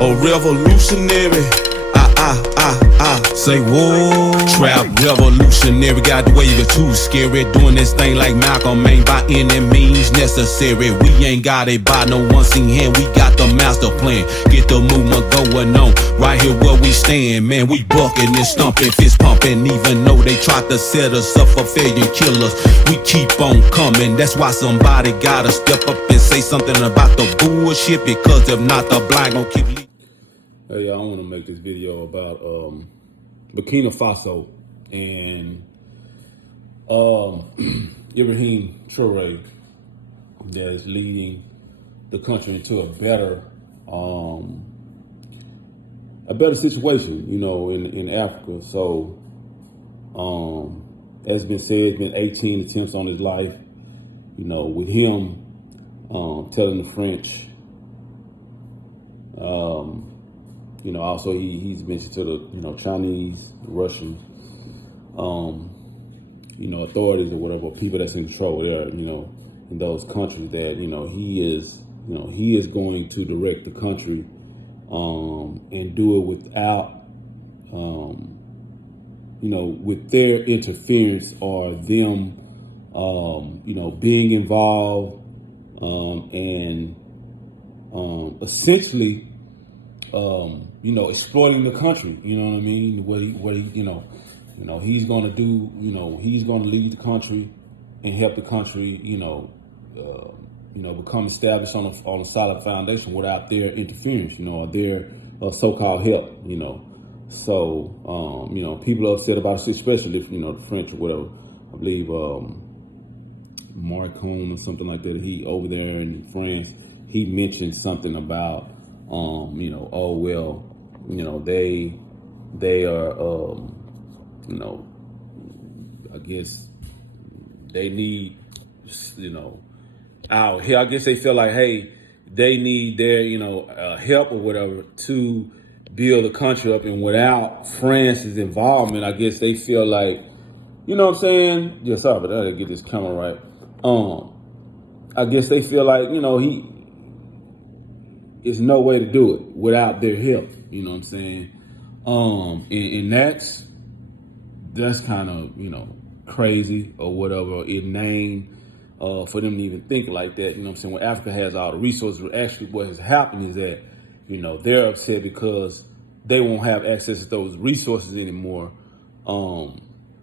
A revolutionary. Say whoa. Trap revolutionary. Got the wave it too scary. Doing this thing like Malcolm ain't by any means necessary. We ain't got it by no one seen hand. We got the master plan. Get the movement going on. Right here where we stand, man. We bucking and stumping, fist pumping. Even though they tried to set us up for failure and kill us, we keep on coming. That's why somebody gotta step up and say something about the bullshit. Because if not, the blind gon' keep leading. Hey, I want to make this video about Burkina Faso and Ibrahim Traoré that is leading the country into a better situation, you know, in Africa. So, as been said, it's been 18 attempts on his life, you know, with him telling the French. You know, also he's mentioned to the, you know, Chinese, Russians, you know, authorities or whatever, people that's in control there, you know, in those countries that, you know, he is going to direct the country and do it without, you know, with their interference or them, you know, being involved and essentially, you know, exploiting the country. You know what I mean? What he, you know, he's going to do. You know, he's going to lead the country and help the country. You know, become established on a solid foundation without their interference. You know, or their so-called help. You know, so you know, people are upset about it, especially if, you know, the French or whatever. I believe Macron or something like that. He over there in France, he mentioned something about. You know, oh well, you know, they are, you know, I guess they need, you know, out here. I guess they feel like, hey, they need their, you know, help or whatever to build the country up, and without France's involvement, I guess they feel like, you know what I'm saying? Yeah, sorry, but I gotta get this camera right. I guess they feel like, you know, there's no way to do it without their help. You know what I'm saying? And that's kind of, you know, crazy or whatever, inane for them to even think like that. You know what I'm saying? When Africa has all the resources, actually what has happened is that, you know, they're upset because they won't have access to those resources anymore. You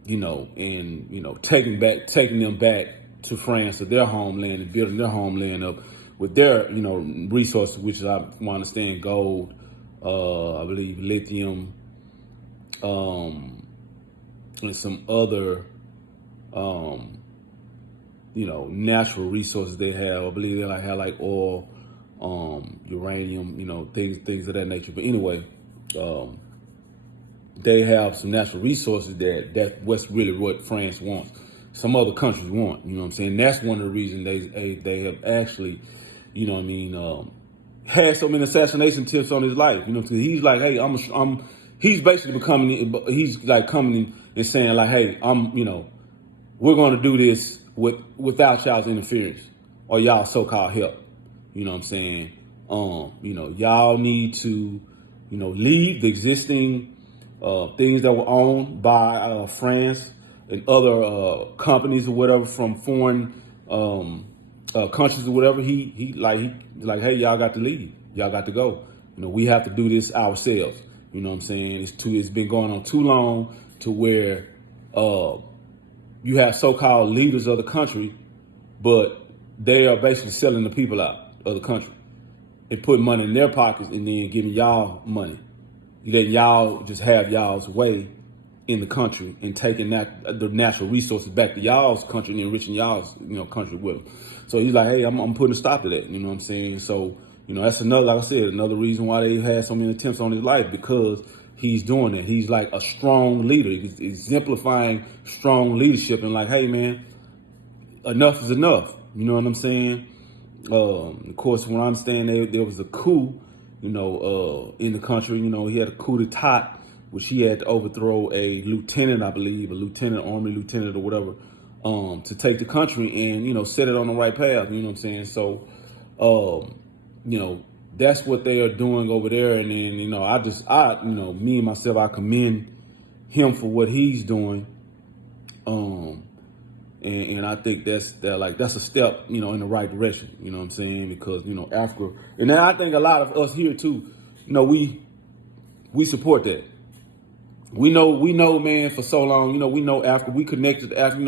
know, and, you know, taking them back to France or their homeland and building their homeland up with their, you know, resources, which I understand gold, I believe lithium, and some other, you know, natural resources they have. I believe they have like oil, uranium, you know, things of that nature. But anyway, they have some natural resources that's what's really what France wants. Some other countries want, you know what I'm saying? That's one of the reasons they have actually, you know what I mean, had so many assassination attempts on his life, you know, because he's like, hey, he's basically he's like coming and saying like, hey, you know, we're going to do this without y'all's interference or y'all so-called help. You know what I'm saying? You know, y'all need to, you know, leave the existing things that were owned by France and other companies or whatever from foreign countries or whatever. He like, hey, y'all got to leave. Y'all got to go. You know, we have to do this ourselves. You know what I'm saying? It's been going on too long to where you have so-called leaders of the country, but they are basically selling the people out of the country and putting money in their pockets and then giving y'all money. Letting y'all just have y'all's way in the country and taking the natural resources back to y'all's country and enriching y'all's, you know, country with them. So he's like, hey, I'm putting a stop to that. You know what I'm saying? So, you know, that's another, like I said, another reason why they had so many attempts on his life, because he's doing that. He's like a strong leader. He's exemplifying strong leadership and like, hey, man, enough is enough. You know what I'm saying? Of course, when I understand there was a coup, you know, in the country. You know, he had a coup d'etat, which he had to overthrow a lieutenant, I believe, army lieutenant or whatever, to take the country and, you know, set it on the right path. You know what I'm saying? So, you know, that's what they are doing over there. And then, me and myself, I commend him for what he's doing. And I think that's a step, in the right direction. You know what I'm saying? Because, Africa, and then I think a lot of us here too, we support that. We know, man, for so long, we know Africa. We connected to Africa.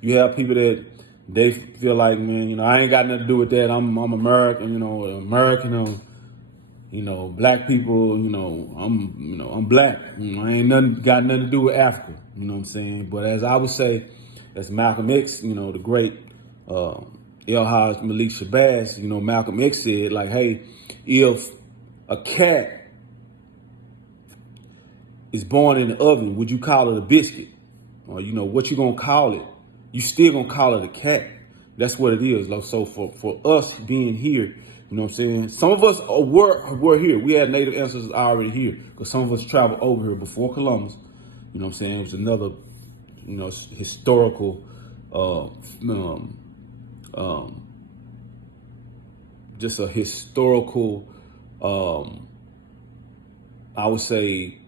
You have people that they feel like, man, I ain't got nothing to do with that. I'm American, American, black people, I'm black. I ain't got nothing to do with Africa. You know what I'm saying? But as I would say, as Malcolm X, the great El-Haj Malik Shabazz, Malcolm X said, like, hey, if a cat is born in the oven, would you call it a biscuit? Or, what you gonna call it? You still gonna call it a cat. That's what it is. So for us being here, you know what I'm saying? Some of us were here. We had native ancestors already here because some of us traveled over here before Columbus. You know what I'm saying? It was another, historical, just a historical, I would say,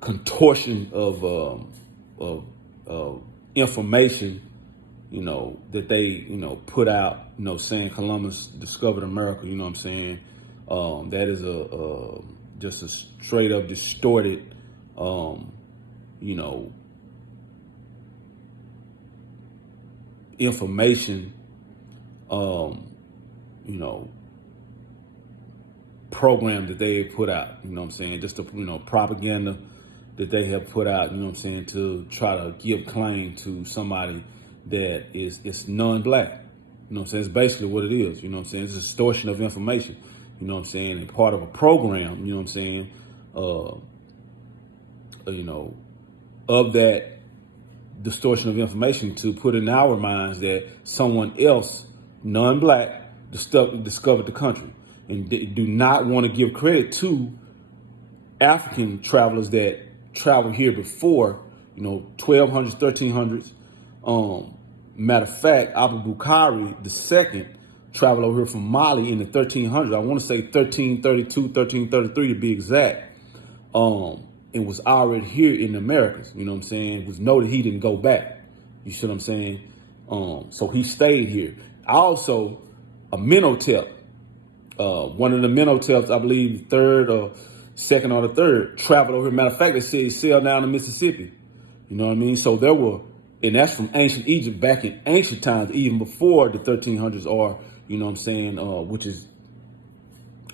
contortion of information, that they, put out, saying Columbus discovered America. You know what I'm saying? That is just a straight up distorted, information, program that they put out. You know what I'm saying? Just the, propaganda that they have put out, to try to give claim to somebody that is non-black. You know what I'm saying? It's basically what it is. You know what I'm saying? It's a distortion of information. You know what I'm saying? And part of a program, you know what I'm saying? Of that distortion of information to put in our minds that someone else, non-black, discovered the country. And they do not want to give credit to African travelers that traveled here before, 1200s, 1300s. Matter of fact, Abu Bukhari II traveled over here from Mali in the 1300s. I want to say 1332, 1333 to be exact. And was already here in the Americas. You know what I'm saying? It was noted he didn't go back. You see what I'm saying? So he stayed here. Also, a Menotep, one of the Menoteps, I believe, third or second or the third, traveled over here. Matter of fact, they said he sailed down the Mississippi. You know what I mean? So there were, and that's from ancient Egypt, back in ancient times, even before the 1300s, or, you know what I'm saying, which is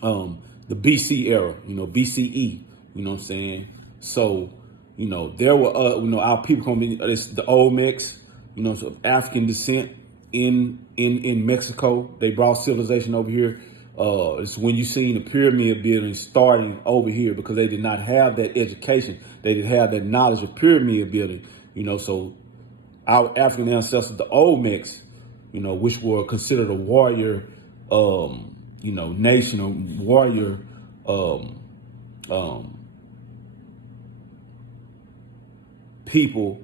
the BC era, BCE, you know what I'm saying? So, there were, our people come in, it's the Olmecs, so African descent in Mexico. They brought civilization over here. It's when you seen the pyramid building starting over here because they did not have that education. They didn't have that knowledge of pyramid building, so our African ancestors, the Olmecs, which were considered a warrior, nation, or warrior, people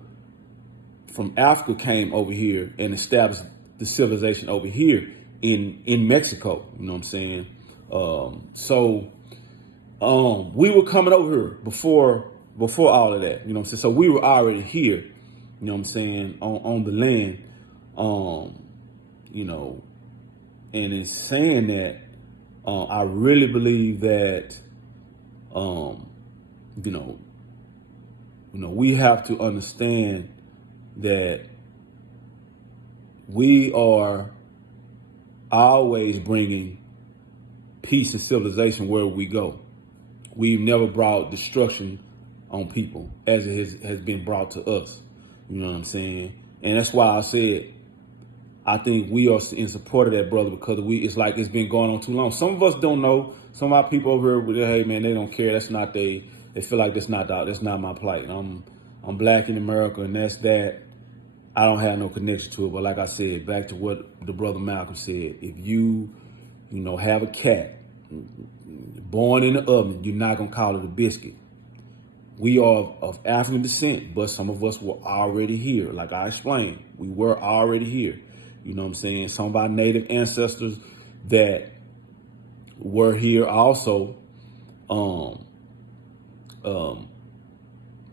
from Africa came over here and established the civilization over here in Mexico. You know what I'm saying? We were coming over here before all of that. You know what I'm saying? So we were already here. You know what I'm saying? On the land. And in saying that, I really believe that, we have to understand that we are always bringing peace and civilization where we go. We've never brought destruction on people as it has been brought to us. You know what I'm saying? And that's why I said, I think we are in support of that, brother, because it's like it's been going on too long. Some of us don't know. Some of our people over here, hey, man, they don't care. That's not they feel like that's not my plight. I'm black in America, and that's that. I don't have no connection to it. But like I said, back to what the brother Malcolm said, if you have a cat born in the oven, you're not going to call it a biscuit. We are of African descent, but some of us were already here. Like I explained, we were already here. You know what I'm saying? Some of our native ancestors that were here also,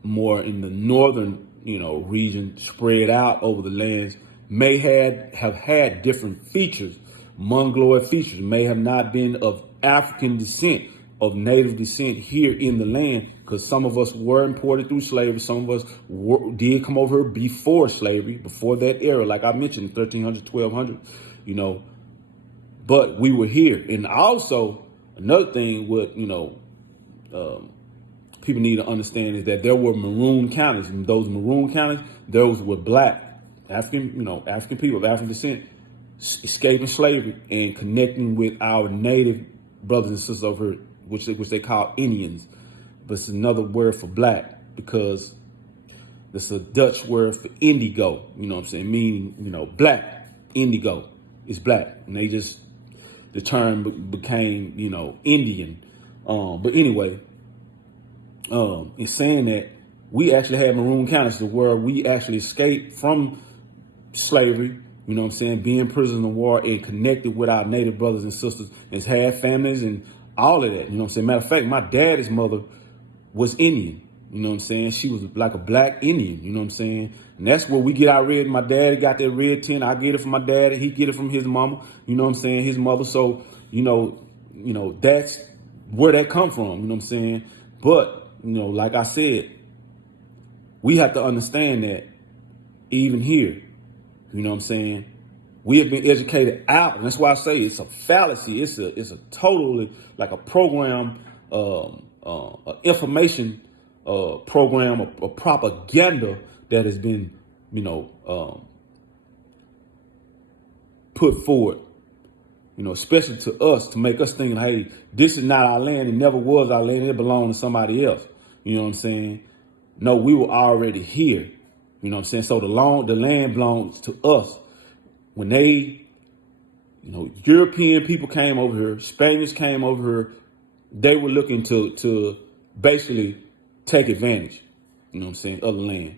more in the northern, region, spread out over the lands, may have had different features, mongoloid features, may have not been of African descent, of native descent here in the land, because some of us were imported through slavery. Some of us did come over here before slavery, before that era, like I mentioned, 1300, 1200, but we were here. And also another thing, what, people need to understand is that there were maroon counties, and those maroon counties, those were black African people of African descent escaping slavery and connecting with our native brothers and sisters over here, which they call Indians, but it's another word for black because it's a Dutch word for indigo. Meaning black. Indigo is black, and the term became Indian. But anyway. In saying that, we actually had maroon counties where we actually escaped from slavery, being prisoners of war and connected with our native brothers and sisters and had families and all of that, Matter of fact, my dad's mother was Indian, She was like a black Indian, And that's where we get our red. My dad got that red tint. I get it from my dad. He get it from his mama, his mother. So, that's where that come from, But, like I said, we have to understand that even here, we have been educated out. And that's why I say it's a fallacy. It's a totally like a program, information program, a propaganda that has been, put forward, especially to us, to make us think, hey, this is not our land. It never was our land. It belonged to somebody else. No, we were already here. So the land belongs to us. When European people came over here, Spaniards came over here, they were looking to basically take advantage, of the land.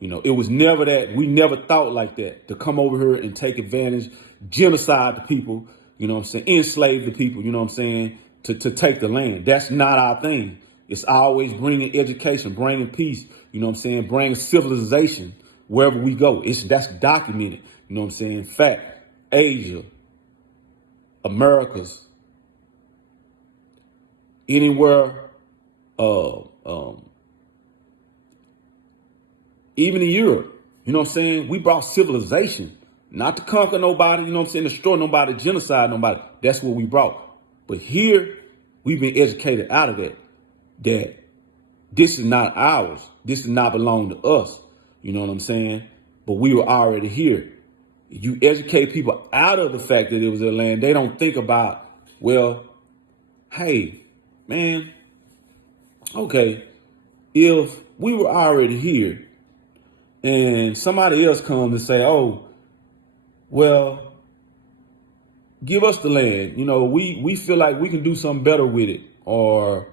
It was never that. We never thought like that, to come over here and take advantage, genocide the people, enslave the people, to take the land. That's not our thing. It's always bringing education, bringing peace, bringing civilization wherever we go. That's documented, Fact, Asia, Americas, anywhere, even in Europe, we brought civilization, not to conquer nobody, destroy nobody, genocide nobody. That's what we brought. But here, we've been educated out of that this is not ours. This does not belong to us. But we were already here. You educate people out of the fact that it was their land. They don't think about, well, hey, man, okay, if we were already here and somebody else comes and say, oh, well, give us the land. We feel like we can do something better with it, or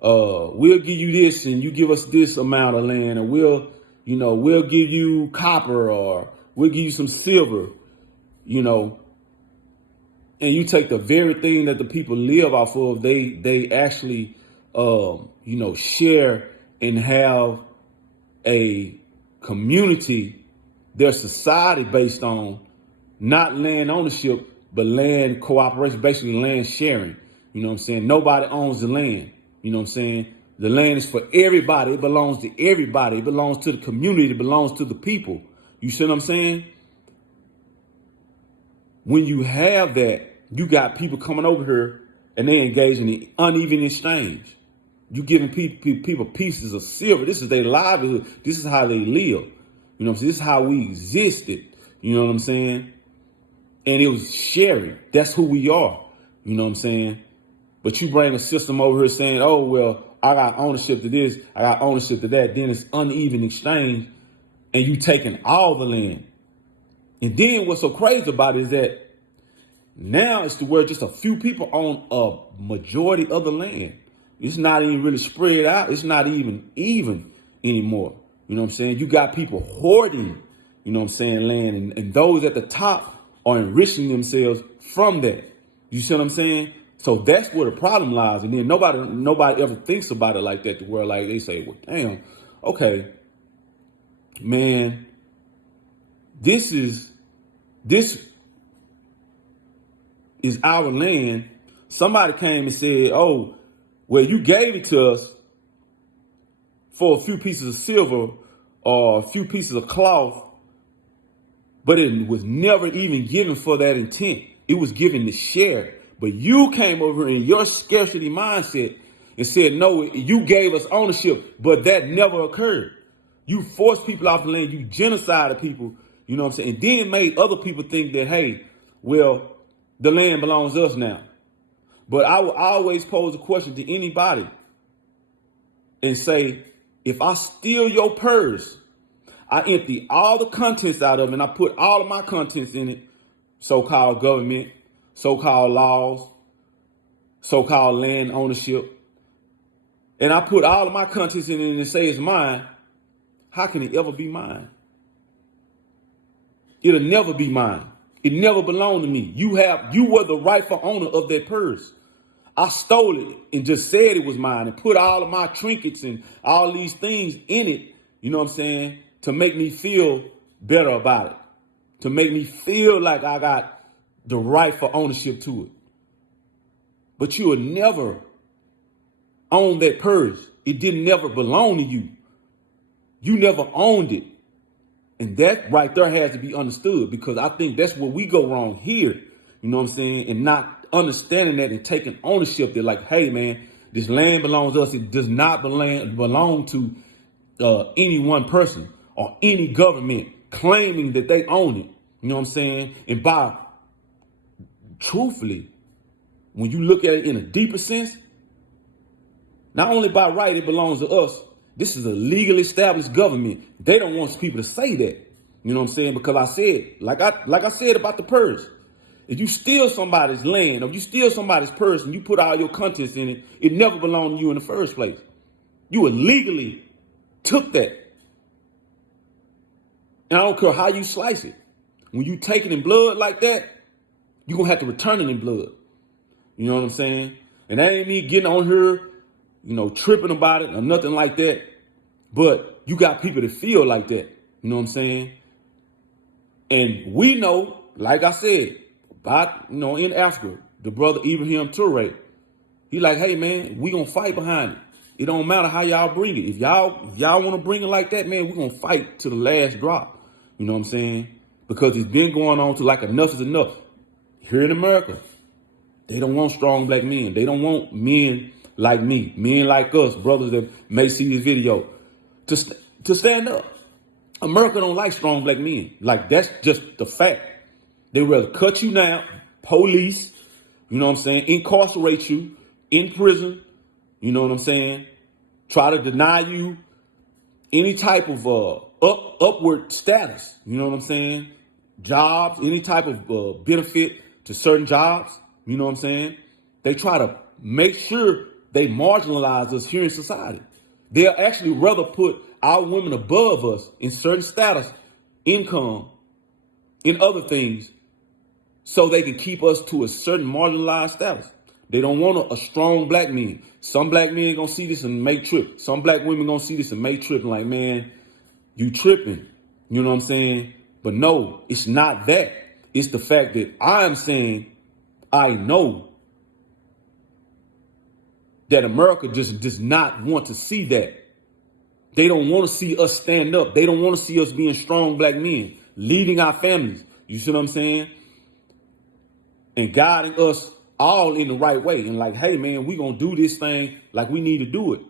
we'll give you this and you give us this amount of land, and we'll give you copper, or we'll give you some silver, and you take the very thing that the people live off of. They actually, share and have a community, their society based on not land ownership, but land cooperation, basically land sharing. Nobody owns the land. The land is for everybody. It belongs to everybody. It belongs to the community. It belongs to the people. You see what I'm saying? When you have that, you got people coming over here and they engage in the uneven exchange. You giving people pieces of silver. This is their livelihood. This is how they live. This is how we existed. You know what I'm saying? And it was sharing. That's who we are. You know what I'm saying? But you bring a system over here saying, oh, well, I got ownership to this, I got ownership to that. Then it's uneven exchange, and you taking all the land. And then what's so crazy about it is that now it's to where just a few people own a majority of the land. It's not even really spread out. It's not even anymore. You know what I'm saying? You got people hoarding, land. And those at the top are enriching themselves from that. You see what I'm saying? So that's where the problem lies. And then nobody ever thinks about it like that, to where like they say, well, damn, okay, man, this is our land. Somebody came and said, oh, well, you gave it to us for a few pieces of silver or a few pieces of cloth, but it was never even given for that intent. It was given to share. But you came over in your scarcity mindset and said, no, you gave us ownership, but that never occurred. You forced people off the land. You genocided people, you know what I'm saying? And then made other people think that, hey, well, the land belongs to us now. But I will always pose a question to anybody and say, if I steal your purse, I empty all the contents out of it and I put all of my contents in it, so-called government, so-called laws, so-called land ownership, and I put all of my contents in it and say it's mine, how can it ever be mine? It'll never be mine. It never belonged to me. You were the rightful owner of that purse. I stole it and just said it was mine and put all of my trinkets and all these things in it, you know what I'm saying, to make me feel better about it, to make me feel like I got the right for ownership to it. But you would never own that purse. It didn't never belong to you. You never owned it. And that right there has to be understood, because I think that's where we go wrong here. You know what I'm saying? And not understanding that and taking ownership. They're like, hey, man, this land belongs to us. It does not belong to any one person or any government claiming that they own it. You know what I'm saying? And by truthfully, when you look at it in a deeper sense, not only by right it belongs to us, this is a legally established government. They don't want people to say that. You know what I'm saying? Because I said, like I said about the purse, if you steal somebody's land or you steal somebody's purse and you put all your contents in it, it never belonged to you in the first place. You illegally took that. And I don't care how you slice it. When you take it in blood like that, you're going to have to return it in blood. You know what I'm saying? And that ain't me getting on here, you know, tripping about it or nothing like that. But you got people that feel like that. You know what I'm saying? And we know, like I said, about, you know, in Africa, the brother Ibrahim Traoré, he like, hey, man, we going to fight behind it. It don't matter how y'all bring it. If y'all want to bring it like that, man, we're going to fight to the last drop. You know what I'm saying? Because it's been going on to like enough is enough. Here in America, they don't want strong black men. They don't want men like me, men like us, brothers that may see this video, to stand up. America don't like strong black men. Like, that's just the fact. They rather cut you down, police, you know what I'm saying, incarcerate you in prison, you know what I'm saying, try to deny you any type of upward status, you know what I'm saying, jobs, any type of benefit to certain jobs, you know what I'm saying. They try to make sure they marginalize us here in society. They'll actually rather put our women above us in certain status, income, in other things, so they can keep us to a certain marginalized status. They don't want a strong black man. Some black men gonna see this and may trip. Some black women gonna see this and may trip and like, man, you tripping. You know what I'm saying? But no, it's not that. It's the fact that I'm saying I know that America just does not want to see that. They don't want to see us stand up. They don't want to see us being strong black men, leading our families. You see what I'm saying? And guiding us all in the right way. And like, hey, man, we're going to do this thing like we need to do it.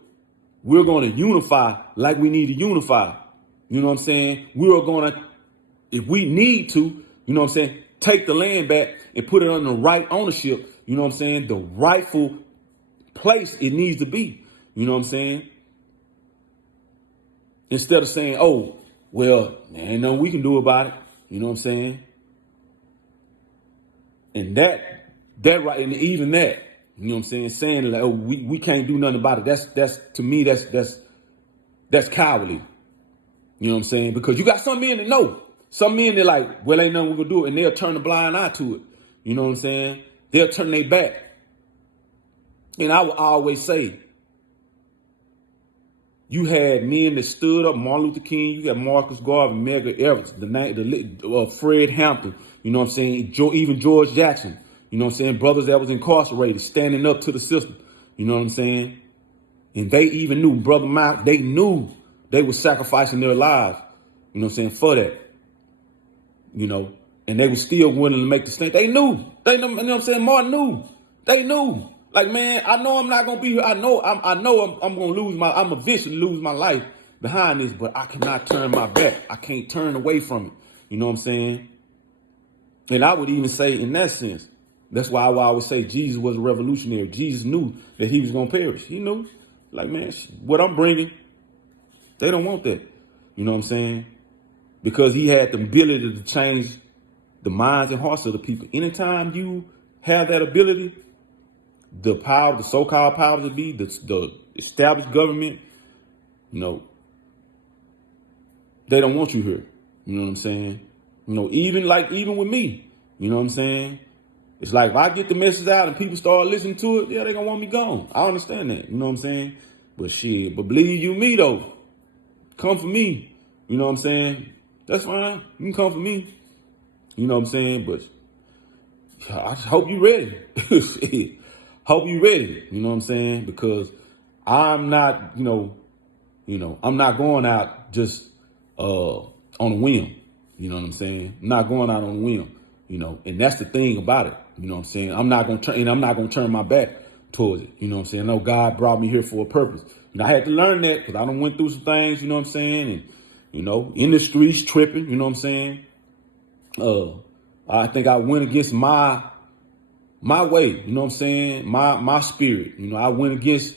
We're going to unify like we need to unify. You know what I'm saying? We're going to, if we need to, you know what I'm saying, take the land back and put it under the right ownership. You know what I'm saying? The rightful place it needs to be. You know what I'm saying? Instead of saying, oh, well, there ain't nothing we can do about it. You know what I'm saying? And that right, and even that, you know what I'm saying like, oh, we can't do nothing about it. That's to me, that's cowardly. You know what I'm saying? Because you got some men that know. Some men that like, well, ain't nothing we gonna do, and they'll turn a blind eye to it. You know what I'm saying? They'll turn their back. And I will always say, you had men that stood up, Martin Luther King, you got Marcus Garvey, Medgar Evers, Fred Hampton, you know what I'm saying, even George Jackson, you know what I'm saying, brothers that was incarcerated, standing up to the system, you know what I'm saying? And they even knew, Brother Mike, they knew they were sacrificing their lives, you know what I'm saying, for that, you know, and they were still willing to make the stand. They knew, you know what I'm saying, Martin knew, they knew. Like, man, I know I'm not gonna be here. I know I'm gonna eventually lose my life behind this, but I cannot turn my back. I can't turn away from it. You know what I'm saying? And I would even say, in that sense, that's why I would always say Jesus was a revolutionary. Jesus knew that he was gonna perish. He knew, like, man, what I'm bringing, they don't want that. You know what I'm saying? Because he had the ability to change the minds and hearts of the people. Anytime you have that ability, the power, the so-called powers that be, the established government, you know, they don't want you here. You know what I'm saying? You know, even with me, you know what I'm saying? It's like, if I get the message out and people start listening to it, yeah, they gonna want me gone. I understand that. You know what I'm saying? But shit, but believe you me though, come for me. You know what I'm saying? That's fine. You can come for me. You know what I'm saying? But I just hope you ready. Hope you ready, you know what I'm saying? Because I'm not, I'm not going out just on a whim. You know what I'm saying? I'm not going out on a whim, you know, and that's the thing about it. You know what I'm saying? I'm not gonna turn my back towards it. You know what I'm saying? I know God brought me here for a purpose. And I had to learn that because I done went through some things, you know what I'm saying? And, you know, in the streets tripping, you know what I'm saying? I think I went against my way, you know what I'm saying? My spirit, you know, I went against,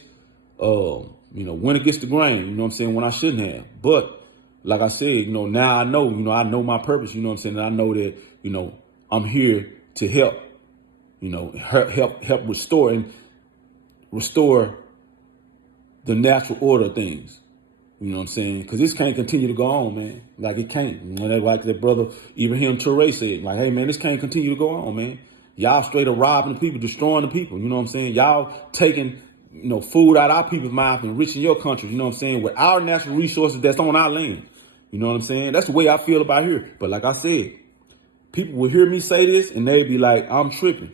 went against the grain, you know what I'm saying, when I shouldn't have. But like I said, you know, now I know my purpose, you know what I'm saying? And I know that, you know, I'm here to help, you know, help restore the natural order of things. You know what I'm saying? Because this can't continue to go on, man. Like, it can't. You know, like that brother Ibrahim Traoré said, like, hey, man, this can't continue to go on, man. Y'all straight up robbing the people, destroying the people. You know what I'm saying? Y'all taking, you know, food out of our people's mouth and enriching your country. You know what I'm saying? With our natural resources that's on our land. You know what I'm saying? That's the way I feel about here. But like I said, people will hear me say this and they'll be like, I'm tripping.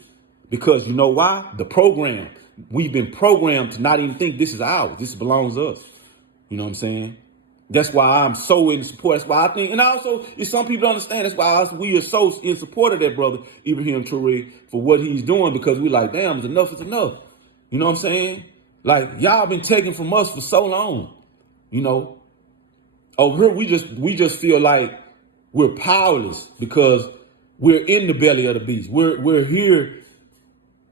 Because you know why? The program. We've been programmed to not even think this is ours. This belongs to us. You know what I'm saying? That's why I'm so in support. That's why I think, and also, if some people don't understand, that's why we are so in support of that brother, Ibrahim Traoré, for what he's doing, because we like, damn, it's enough is enough. You know what I'm saying? Like, y'all been taking from us for so long. You know, over here, we just feel like we're powerless because we're in the belly of the beast. We're here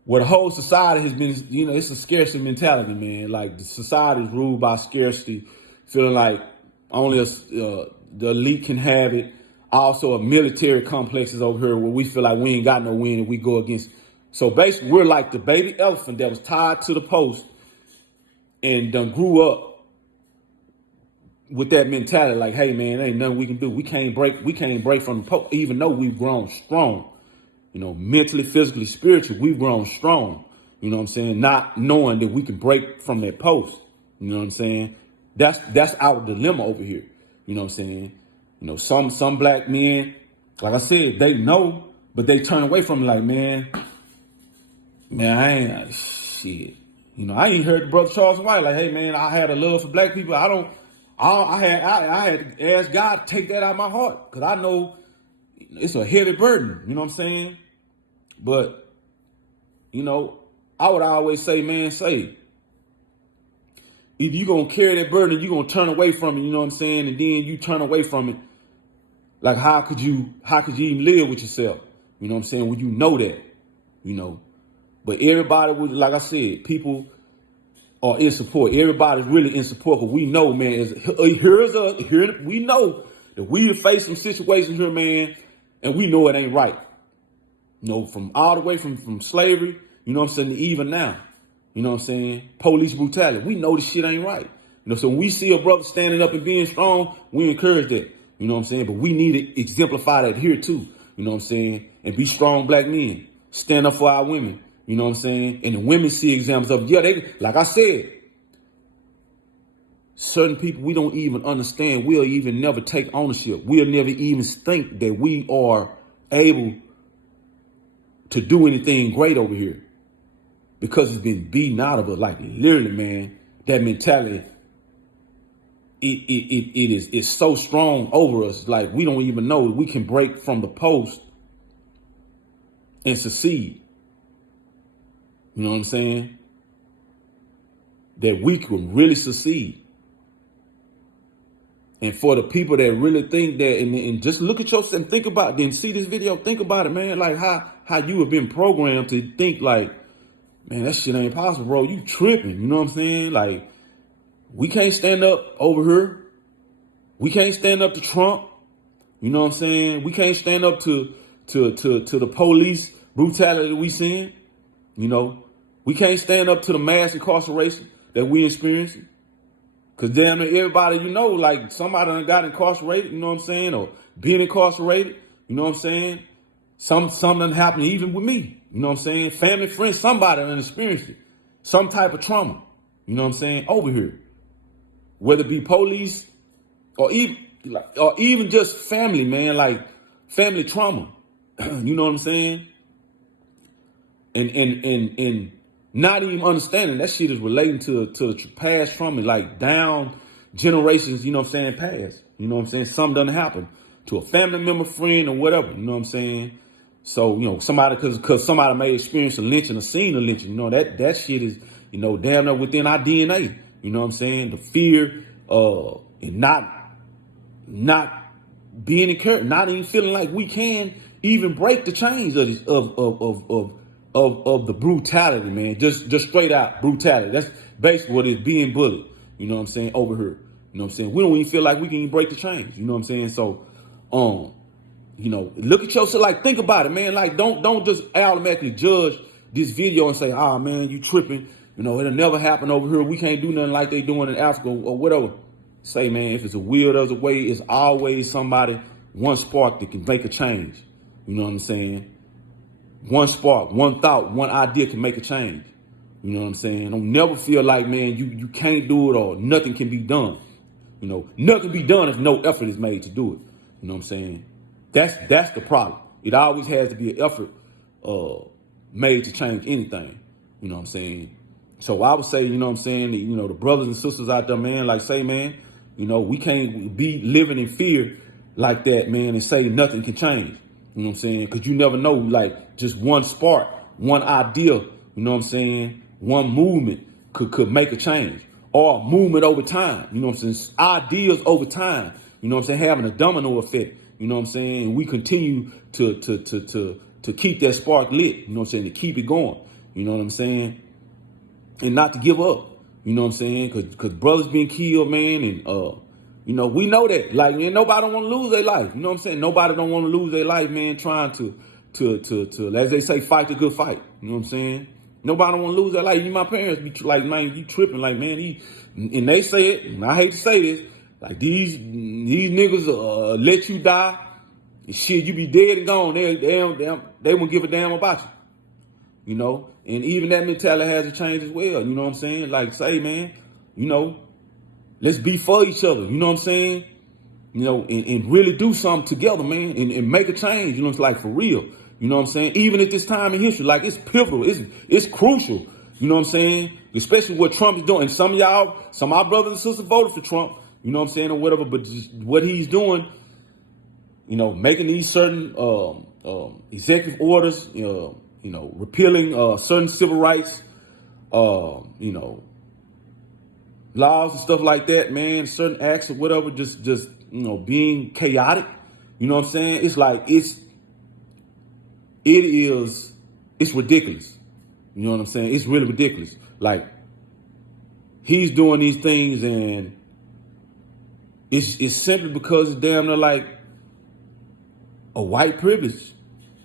where the whole society has been, you know, it's a scarcity mentality, man. Like, the society is ruled by scarcity, feeling like only the elite can have it. Also, a military complexes over here where we feel like we ain't got no win and we go against. So basically, we're like the baby elephant that was tied to the post and done grew up with that mentality. Like, hey, man, there ain't nothing we can do. We can't break from the post, even though we've grown strong. You know, mentally, physically, spiritually, we've grown strong. You know what I'm saying? Not knowing that we can break from that post. You know what I'm saying? That's our dilemma over here. You know what I'm saying? You know, some black men, like I said, they know, but they turn away from it like, man, I ain't shit. You know, I ain't heard Brother Charles White like, hey, man, I had a love for black people. I had to ask God to take that out of my heart because I know it's a heavy burden. You know what I'm saying? But, you know, I would always say, man, either you're going to carry that burden or you're going to turn away from it, you know what I'm saying? And then you turn away from it. Like, how could you even live with yourself? You know what I'm saying? When you know that, you know. But everybody was, like I said, people are in support. Everybody's really in support. But we know, man, we know that we face some situations here, man, and we know it ain't right. You know, from all the way from slavery, you know what I'm saying, to even now. You know what I'm saying? Police brutality. We know this shit ain't right. You know, so when we see a brother standing up and being strong, we encourage that. You know what I'm saying? But we need to exemplify that here too. You know what I'm saying? And be strong black men. stand up for our women. You know what I'm saying? And the women see examples of, yeah, they, like I said, certain people we don't even understand. We'll even never take ownership. We'll never even think that we are able to do anything great over here because it's been beaten out of us. Like literally, man, that mentality, it's so strong over us. Like we don't even know that we can break from the post and succeed. You know what I'm saying? That we could really succeed. And for the people that really think that, and just look at yourself and think about, then see this video, think about it, man. Like how you have been programmed to think like, man, that shit ain't possible, bro. You tripping. You know what I'm saying? Like, we can't stand up over here. We can't stand up to Trump. You know what I'm saying? We can't stand up to the police brutality we seeing. You know, we can't stand up to the mass incarceration that we experiencing. Cause damn near everybody, you know, like somebody done got incarcerated, you know what I'm saying? Or being incarcerated, you know what I'm saying? Something happened even with me, you know what I'm saying? Family, friends, somebody done experienced it. Some type of trauma, you know what I'm saying? Over here. Whether it be police or even just family, man, like family trauma. You know what I'm saying? And not even understanding that shit is relating to the past trauma, like down generations, you know what I'm saying, past. You know what I'm saying? Something doesn't happen to a family member, friend, or whatever, you know what I'm saying? So, you know, somebody, cause somebody may experience a lynching or seen a lynching, you know, that shit is, you know, damn near within our DNA. You know what I'm saying? The fear, and not being encouraged, not even feeling like we can even break the chains of this, of the brutality, man. Just straight out brutality. That's basically what it is, being bullied. You know what I'm saying? Over here. You know what I'm saying? We don't even feel like we can even break the chains. You know what I'm saying? So, you know, look at yourself, like think about it, man. Like don't just automatically judge this video and say, ah, man, you tripping. You know, it'll never happen over here. We can't do nothing like they doing in Africa or whatever. Say, man, if it's a will, there's a way. It's always somebody, one spark that can make a change. You know what I'm saying? One spark, one thought, one idea can make a change. You know what I'm saying? Don't never feel like, man, you can't do it or nothing can be done. You know, nothing can be done if no effort is made to do it. You know what I'm saying? That's the problem. It always has to be an effort made to change anything. You know what I'm saying? So I would say, you know what I'm saying, you know, the brothers and sisters out there, man, like say, man, you know, we can't be living in fear like that, man, and say nothing can change. You know what I'm saying? Because you never know, like just one spark, one idea, you know what I'm saying, one movement could make a change, or movement over time. You know what I'm saying? Ideas over time, you know what I'm saying, having a domino effect. You know what I'm saying? And we continue to keep that spark lit, you know what I'm saying, to keep it going. You know what I'm saying? And not to give up, you know what I'm saying? Because brothers being killed, man, and you know, we know that. Like, man, nobody don't want to lose their life. You know what I'm saying? Nobody don't want to lose their life, man, trying to, as they say, fight the good fight. You know what I'm saying? Nobody don't want to lose their life. Even my parents be like, man, you tripping. Like, man, and they say it, and I hate to say this, like these niggas let you die, and shit, you be dead and gone. They won't give a damn about you. You know? And even that mentality has to change as well. You know what I'm saying? Like, say, man, you know, let's be for each other. You know what I'm saying? You know, and really do something together, man, and make a change. You know, it's like for real. You know what I'm saying? Even at this time in history, like it's pivotal. It's crucial. You know what I'm saying? Especially what Trump is doing. And some of our brothers and sisters voted for Trump. You know what I'm saying, or whatever. But just what he's doing, you know, making these certain executive orders, you know, repealing certain civil rights, you know, laws and stuff like that, man, certain acts or whatever, just you know, being chaotic. You know what I'm saying? It's like it's ridiculous. You know what I'm saying? It's really ridiculous. Like he's doing these things, and it's simply because it's damn near like a white privilege.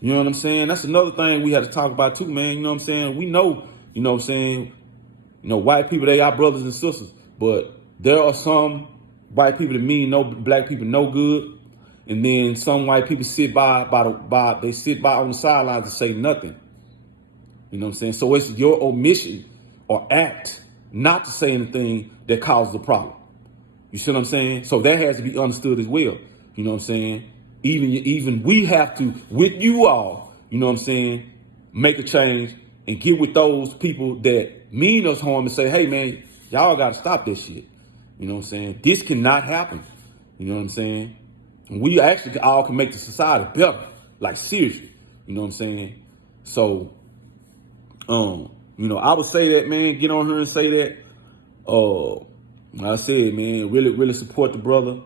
You know what I'm saying? That's another thing we had to talk about too, man. You know what I'm saying? We know, you know what I'm saying, you know, white people, they are brothers and sisters, but there are some white people that mean no black people no good, and then some white people sit by on the sidelines and say nothing. You know what I'm saying? So it's your omission or act not to say anything that causes the problem. You see what I'm saying? So that has to be understood as well. You know what I'm saying? Even we have to, with you all, you know what I'm saying, make a change and get with those people that mean us harm and say, hey, man, y'all got to stop this shit. You know what I'm saying? This cannot happen. You know what I'm saying? And we actually all can make the society better. Like, seriously. You know what I'm saying? So, I would say that, man, get on here and say that. Like I said, man, really support the brother.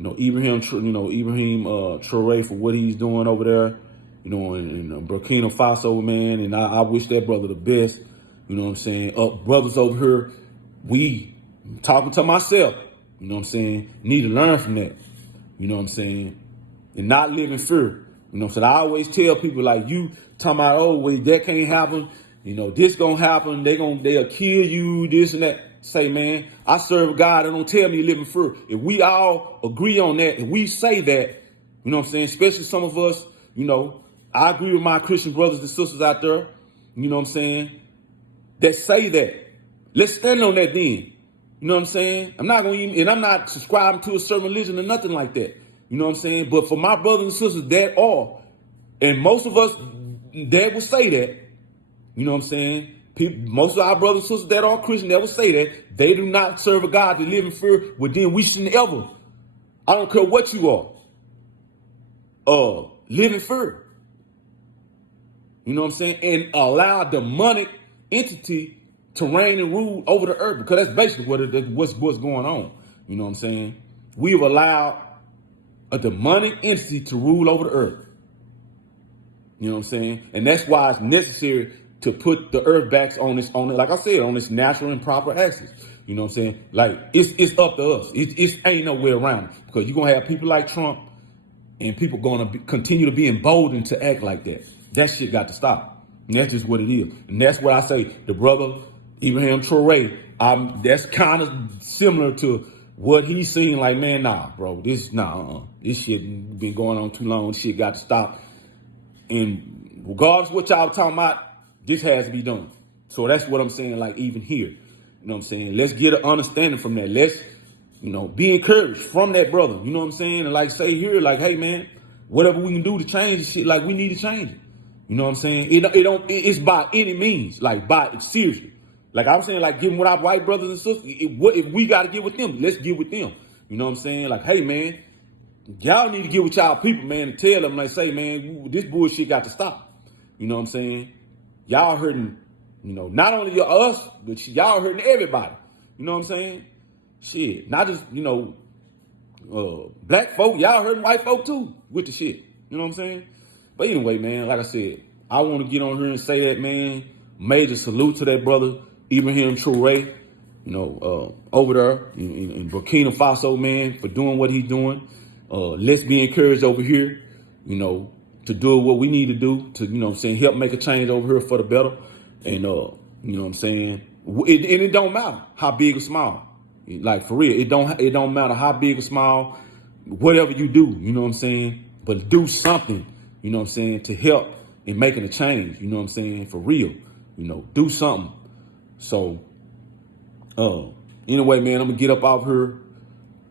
Ibrahim Traoré for what he's doing over there, in Burkina Faso, man. And I wish that brother the best. You know what I'm saying? Brothers over here, we talking to myself, you know what I'm saying, need to learn from that. You know what I'm saying? And not live in fear. You know what I'm saying? I always tell people like you talking about, oh, wait, that can't happen. This gonna happen. They'll kill you, this and that. Say, man, I serve God. They don't tell me to live in fear. If we all agree on that, if we say that, you know what I'm saying, especially some of us, I agree with my Christian brothers and sisters out there, you know what I'm saying, that say that. Let's stand on that then. You know what I'm saying? I'm not subscribing to a certain religion or nothing like that. You know what I'm saying? But for my brothers and sisters that are, and most of us that will say that, you know what I'm saying? Most of our brothers and sisters that are Christian that will say that they do not serve a God to live in fear. Well, then we shouldn't ever, I don't care what you are, live in fear. You know what I'm saying? And allow a demonic entity to reign and rule over the earth, because that's basically what's going on. You know what I'm saying? We've allowed a demonic entity to rule over the earth. You know what I'm saying? And that's why it's necessary to put the earth back on like I said, on its natural and proper axis. You know what I'm saying? Like, it's up to us. It ain't no way around it, because you're gonna have people like Trump and people continue to be emboldened to act like that. That shit got to stop. And that's just what it is. And that's what I say. The brother Ibrahim Traoré, that's kind of similar to what he's saying. Like, man, nah, bro, this shit been going on too long. Shit got to stop. And regardless of what y'all talking about, this has to be done. So that's what I'm saying, like, even here. You know what I'm saying? Let's get an understanding from that. Let's, be encouraged from that brother. You know what I'm saying? And like say here, like, hey, man, whatever we can do to change this shit, like, we need to change it. You know what I'm saying? It's by any means, like, seriously. Like I'm saying, like, getting with our white brothers and sisters, if we got to get with them, let's get with them. You know what I'm saying? Like, hey, man, y'all need to get with y'all people, man, and tell them, like, say, man, this bullshit got to stop. You know what I'm saying? Y'all hurting, not only us, but y'all hurting everybody. You know what I'm saying? Shit, not just, black folk, y'all hurting white folk too with the shit. You know what I'm saying? But anyway, man, like I said, I want to get on here and say that, man, major salute to that brother, Ibrahim Traoré, over there in Burkina Faso, man, for doing what he's doing. Let's be encouraged over here, to do what we need to do to, help make a change over here for the better. And, what I'm saying? It don't matter how big or small. Like, for real, it don't matter how big or small, whatever you do, you know what I'm saying? But do something, you know what I'm saying, to help in making a change, you know what I'm saying? For real, do something. So, anyway, man, I'm going to get up out here.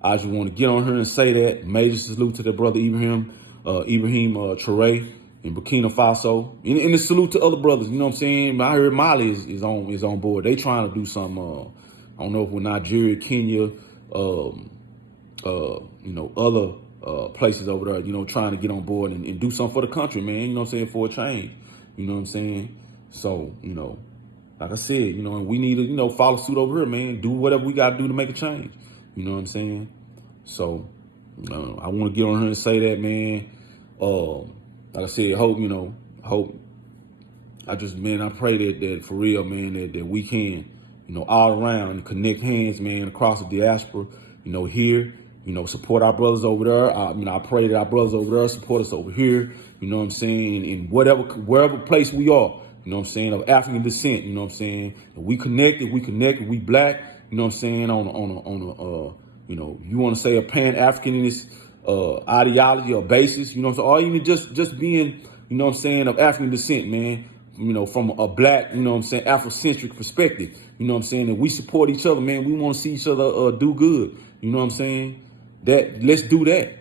I just want to get on here and say that. Major salute to the brother Ibrahim Traoré in Burkina Faso. And a salute to other brothers, you know what I'm saying? I heard Mali is on board. They trying to do some, I don't know if we're Nigeria, Kenya, other places over there, trying to get on board and do something for the country, man, you know what I'm saying, for a change. You know what I'm saying? So, like I said, and we need to, follow suit over here, man. Do whatever we got to do to make a change. You know what I'm saying? So, I want to get on here and say that, man. Like I said, hope. I pray that for real, man, that we can, all around connect hands, man, across the diaspora, here, support our brothers over there. I pray that our brothers over there support us over here, you know what I'm saying, in wherever place we are, you know what I'm saying, of African descent, you know what I'm saying. If we connected, we black, you know what I'm saying, you want to say a Pan-Africanist ideology or basis, you know what I'm saying, or even just being, you know what I'm saying, of African descent, man. from a black, Afrocentric perspective. You know what I'm saying? And we support each other, man. We want to see each other do good. You know what I'm saying? That let's do that.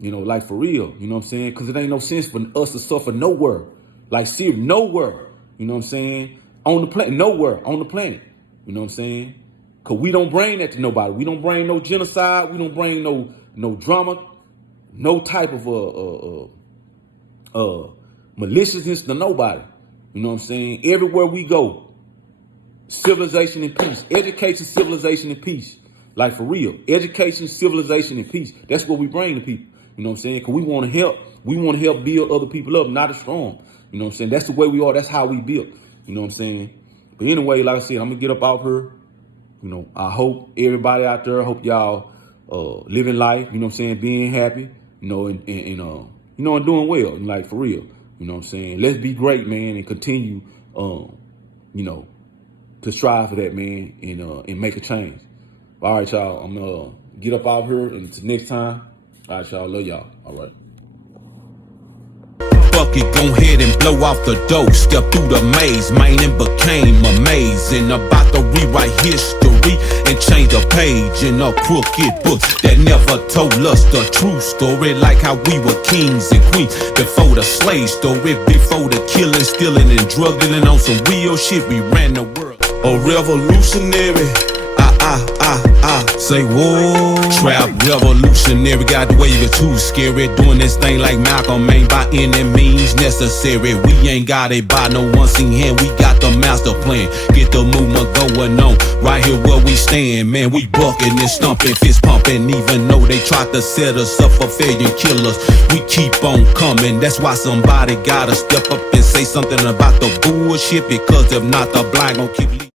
Like for real. You know what I'm saying? Because it ain't no sense for us to suffer nowhere. Like seriously, nowhere. You know what I'm saying? On the planet, nowhere on the planet. You know what I'm saying? Because we don't bring that to nobody. We don't bring no genocide. We don't bring no drama, no type of maliciousness to nobody. You know what I'm saying? Everywhere we go, civilization and peace. Education, civilization, and peace. Like for real. Education, civilization, and peace. That's what we bring to people. You know what I'm saying? Because we want to help. We want to help build other people up, not destroy them. You know what I'm saying? That's the way we are. That's how we build. You know what I'm saying? But anyway, like I said, I'm going to get up out here. I hope everybody out there, I hope y'all living life, you know what I'm saying, being happy, and doing well, like for real. You know what I'm saying? Let's be great, man, and continue, to strive for that, man, and make a change. All right, y'all, I'm going to get up out here, and until next time, all right, y'all, love y'all. All right. Fuck it, go ahead and blow off the dough. Step through the maze, man, and became amazing. About to rewrite history and change a page in a crooked book that never told us the true story. Like how we were kings and queens before the slave story, before the killing, stealing, and drug dealing. On some real shit, we ran the world. A revolutionary. Say whoa. Trap revolutionary, got the wave, it's too scary. Doing this thing like Malcolm, ain't by any means necessary. We ain't got it by no one seen hand. We got the master plan. Get the movement going on. Right here where we stand, man. We bucking and stumping, fist pumping. Even though they tried to set us up for failure and kill us, we keep on coming. That's why somebody gotta step up and say something about the bullshit. Because if not, the blind gon' keep leaving.